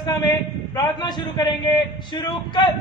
अवस्था में प्रार्थना शुरू करेंगे। शुरू कर।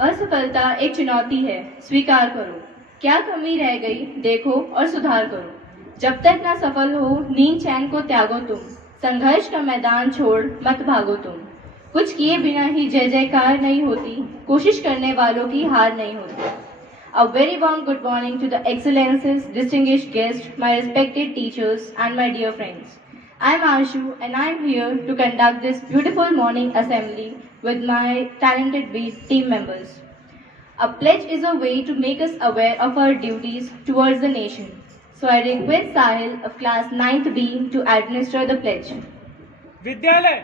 असफलता एक चुनौती है, स्वीकार करो। क्या कमी रह गई देखो और सुधार करो। जब तक ना सफल हो नींद चैन को त्यागो तुम, संघर्ष का मैदान छोड़ मत भागो तुम। कुछ किए बिना ही जय जयकार नहीं होती, कोशिश करने वालों की हार नहीं होती। A very warm good morning to the excellencies, distinguished guests, my respected teachers and my dear friends. I am Ashu and I am here to conduct this beautiful morning assembly with my talented team members. A pledge is a way to make us aware of our duties towards the nation. So I request Sahil of class 9th B to administer the pledge. विद्यालय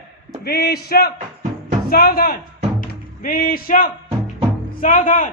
विषम सावधान, विषम सावधान।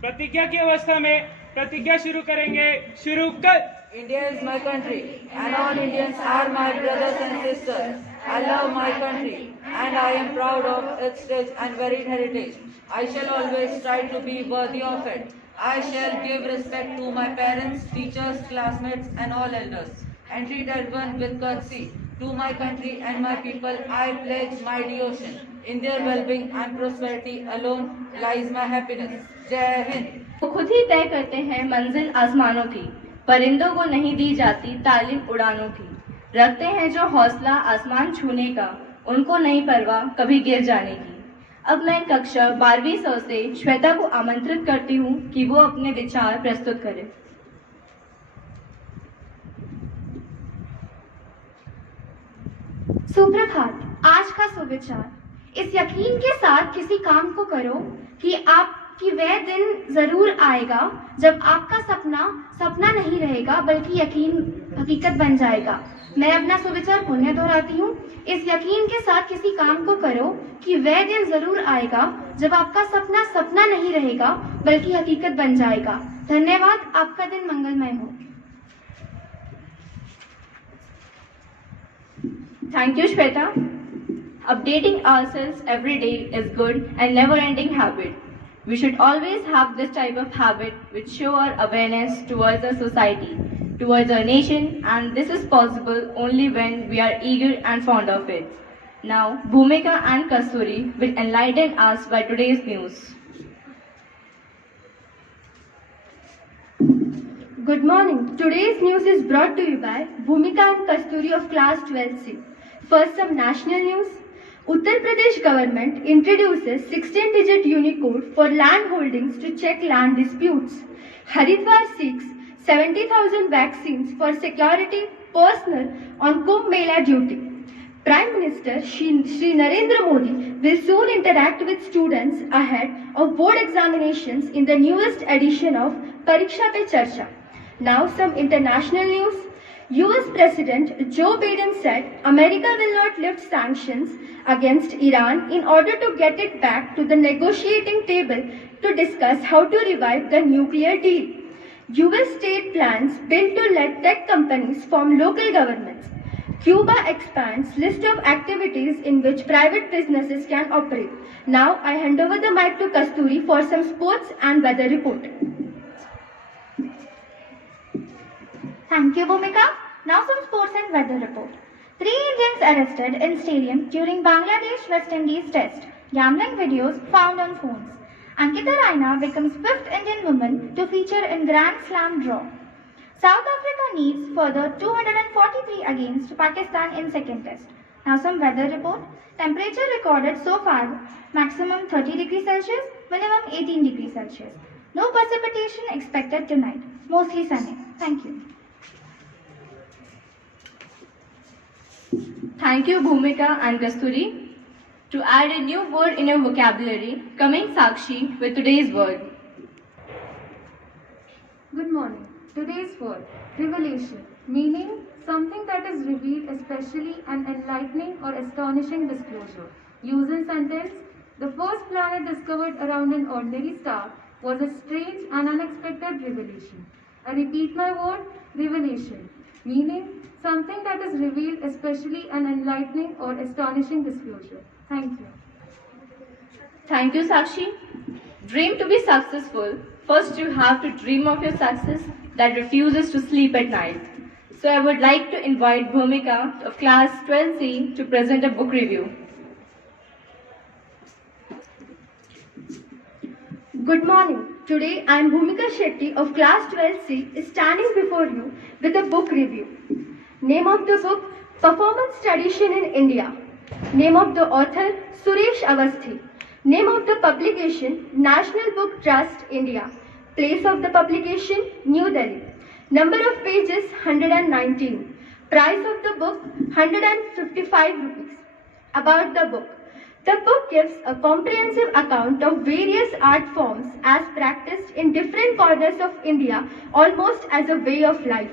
प्रतिज्ञा की अवस्था में प्रतिज्ञा शुरू करेंगे। शुरू कर। India is my country and all Indians are my brothers and sisters. I love my country and I am proud of its rich and varied heritage. I shall always strive to be worthy of it. I shall give respect to my parents, teachers, classmates and all elders and treat everyone with courtesy. To my country and my people I pledge my devotion. In their well-being and prosperity alone lies my happiness. जय हिंद। वो खुद ही तय करते हैं मंजिल आसमानों की, परिंदों को नहीं दी जाती तालीम उड़ानों की। रखते हैं जो हौसला आसमान छूने का, उनको नहीं परवाह कभी गिर जाने की। अब मैं कक्षा 12वीं स से श्वेता को आमंत्रित करती हूँ कि वो अपने विचार प्रस्तुत करे। सुप्रभात। आज का सुविचार, इस यकीन के साथ किसी काम को करो कि आप कि वह दिन जरूर आएगा जब आपका सपना सपना नहीं रहेगा बल्कि यकीन हकीकत बन जाएगा। मैं अपना सुविचार पुनः दोहराती हूँ, इस यकीन के साथ किसी काम को करो कि वह दिन जरूर आएगा जब आपका सपना सपना नहीं रहेगा बल्कि हकीकत बन जाएगा। धन्यवाद। आपका दिन मंगलमय हो। Thank you, Shweta. Updating ourselves every day is good and never-ending habit. We should always have this type of habit which show our awareness towards our society, towards our nation, and this is possible only when we are eager and fond of it. Now, Bhumika and Kasturi will enlighten us by today's news. Good morning. Today's news is brought to you by Bhumika and Kasturi of class 12C. First, some national news. Uttar Pradesh government introduces 16-digit Unicode for land holdings to check land disputes. Haridwar seeks 70,000 vaccines for security personnel on Kumbh Mela duty. Prime Minister Shri Narendra Modi will soon interact with students ahead of board examinations in the newest edition of Pariksha Pe Charcha. Now some international news. US President Joe Biden said America will not lift sanctions against Iran in order to get it back to the negotiating table to discuss how to revive the nuclear deal. US state plans bill to let tech companies form local governments. Cuba expands list of activities in which private businesses can operate. Now I hand over the mic to Kasturi for some sports and weather report. Thank you, Bhumika. Now some sports and weather report. 3 Indians arrested in stadium during Bangladesh-West Indies test. Gambling videos found on phones. Ankita Raina becomes 5th Indian woman to feature in Grand Slam draw. South Africa needs further 243 against Pakistan in second test. Now some weather report. Temperature recorded so far, maximum 30 degrees Celsius, minimum 18 degrees Celsius. No precipitation expected tonight. Mostly sunny. Thank you. Thank you, Bhumika and Kasturi. To add a new word in your vocabulary, coming Sakshi with today's word. Good morning. Today's word, revelation, meaning something that is revealed, especially an enlightening or astonishing disclosure. Use in sentence, the first planet discovered around an ordinary star was a strange and unexpected revelation. I repeat my word, revelation, meaning something that is revealed, especially an enlightening or astonishing disclosure. Thank you. Thank you, Sakshi. Dream to be successful. First, you have to dream of your success that refuses to sleep at night. So I would like to invite Bhumika of class 12C to present a book review. Good morning. Today I am Bhumika Shetty of class 12C is standing before you with a book review. Name of the book, Performance Tradition in India. Name of the author, Suresh Avasthi. Name of the publication, National Book Trust, India. Place of the publication, New Delhi. Number of pages, 119. Price of the book, 155 rupees. About the book. The book gives a comprehensive account of various art forms as practiced in different corners of India, almost as a way of life.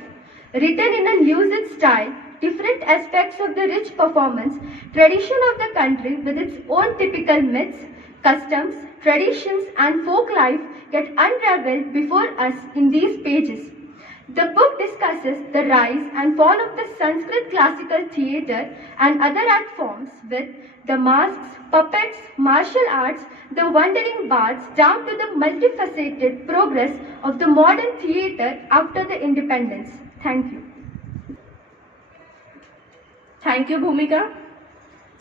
Written in a lucid style, different aspects of the rich performance tradition of the country with its own typical myths, customs, traditions and folk life get unraveled before us in these pages. The book discusses the rise and fall of the Sanskrit classical theatre and other art forms with the masks, puppets, martial arts, the wandering bards down to the multifaceted progress of the modern theatre after the independence. Thank you. Thank you भूमिका।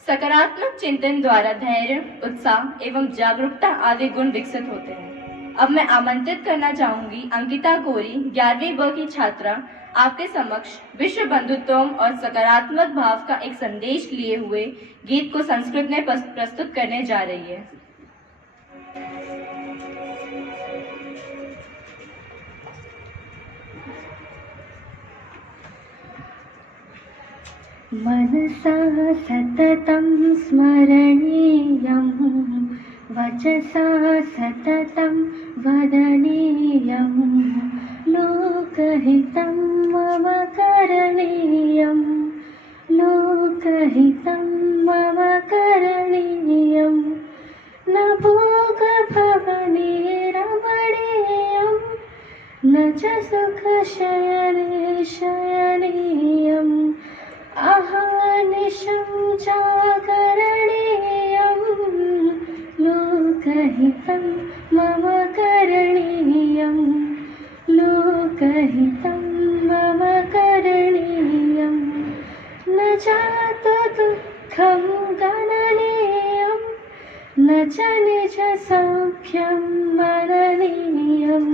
सकारात्मक चिंतन द्वारा धैर्य, उत्साह एवं जागरूकता आदि गुण विकसित होते हैं। अब मैं आमंत्रित करना चाहूंगी अंकिता कोरी 11वीं ब की छात्रा आपके समक्ष विश्व बंधुत्व और सकारात्मक भाव का एक संदेश लिए हुए गीत को संस्कृत में प्रस्तुत करने जा रही है। मनसा सततं स्मरणीयं वचसा सततं वदनीयं लोकहितं मम करणीयं लोकहितं मम करणीयं न भोगभवनेरमणीयं न च सुखशयने शयनीयम् अहर्निशं जागरणीयं लोकहितं मम करणीयं लोकहितं मम करणीयं न जातु दुःखं गणनीयं न च निजसौख्यं मननीयं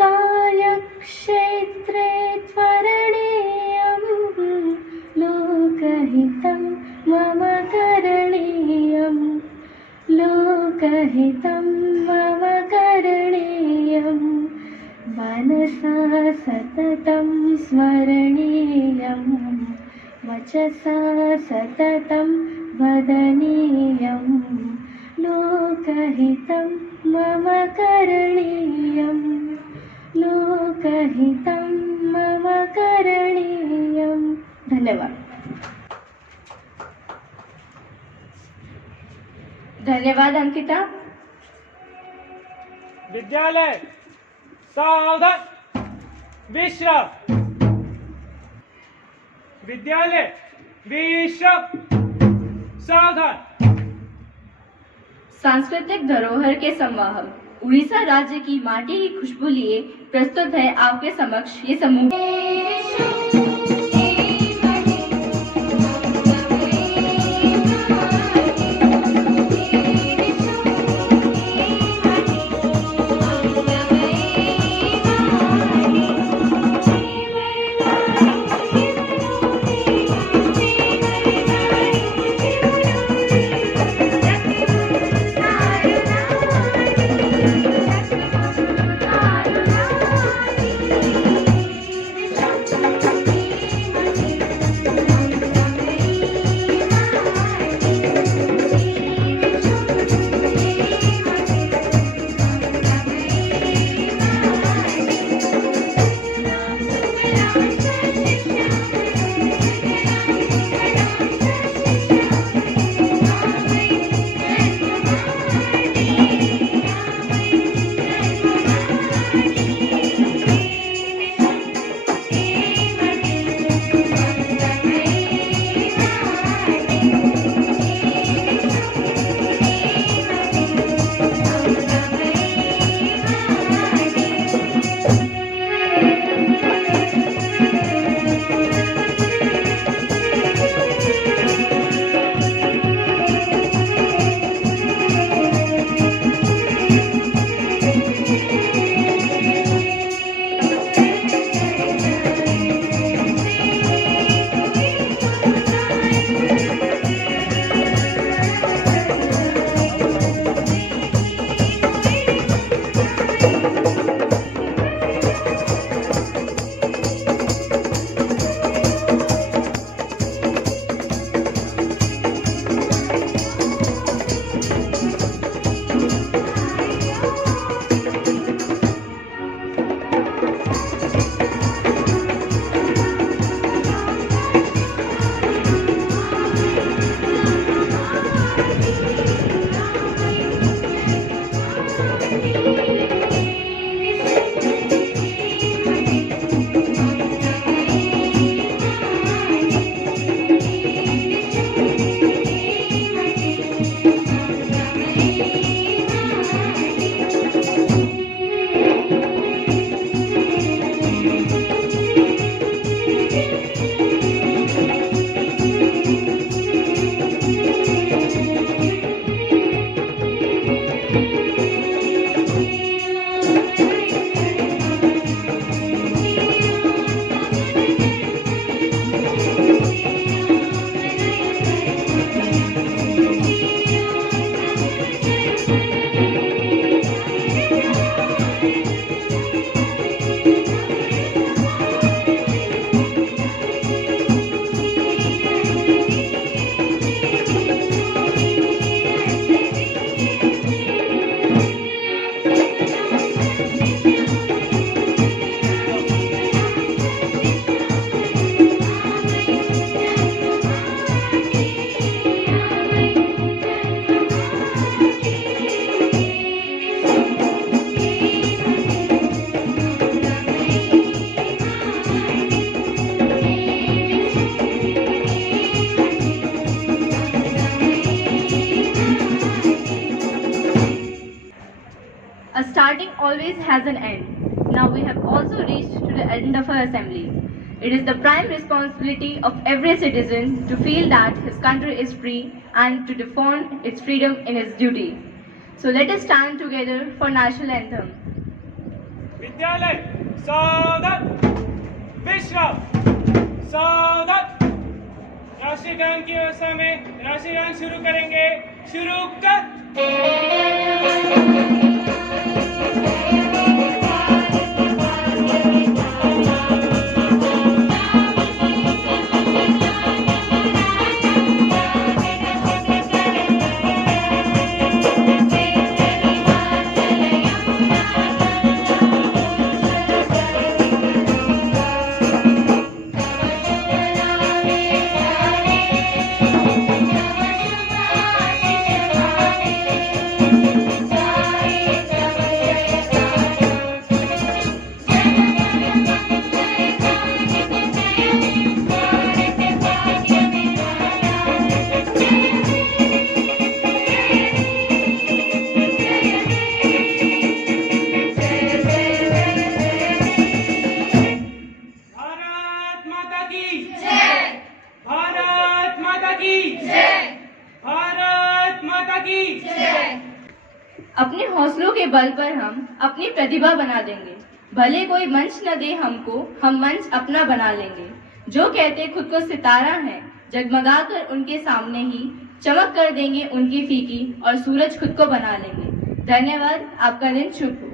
कार्यक्षेत्रे त्वरणीयं लोकहितं मम करणीयं लोकहितं मम करणीयं मनसा सततं स्मरणीयं वचसा सततं वदनीयं लोकहितं मम करणीयं लोकहितं मम करणीयं। धन्यवाद। धन्यवाद अंकिता। विद्यालय सावधान विश्राम। विद्यालय विश्राम सावधान। सांस्कृतिक धरोहर के संवाहक उड़ीसा राज्य की माटी की खुशबू लिए प्रस्तुत है आपके समक्ष ये समूह। has an end. Now we have also reached to the end of our assembly. It is the prime responsibility of every citizen to feel that his country is free and to defend its freedom in its duty. So let us stand together for national anthem. विद्यालय सावधान, विश्राम, सावधान। राष्ट्रीय गान की व्यवस्था में राष्ट्रीय गान शुरू करेंगे। शुरू कर। अपने हौसलों के बल पर हम अपनी प्रतिभा बना देंगे। भले कोई मंच न दे हमको, हम मंच अपना बना लेंगे। जो कहते खुद को सितारा है, जगमगाकर उनके सामने ही चमक कर देंगे उनकी फीकी और सूरज खुद को बना लेंगे। धन्यवाद। आपका दिन शुभ हो।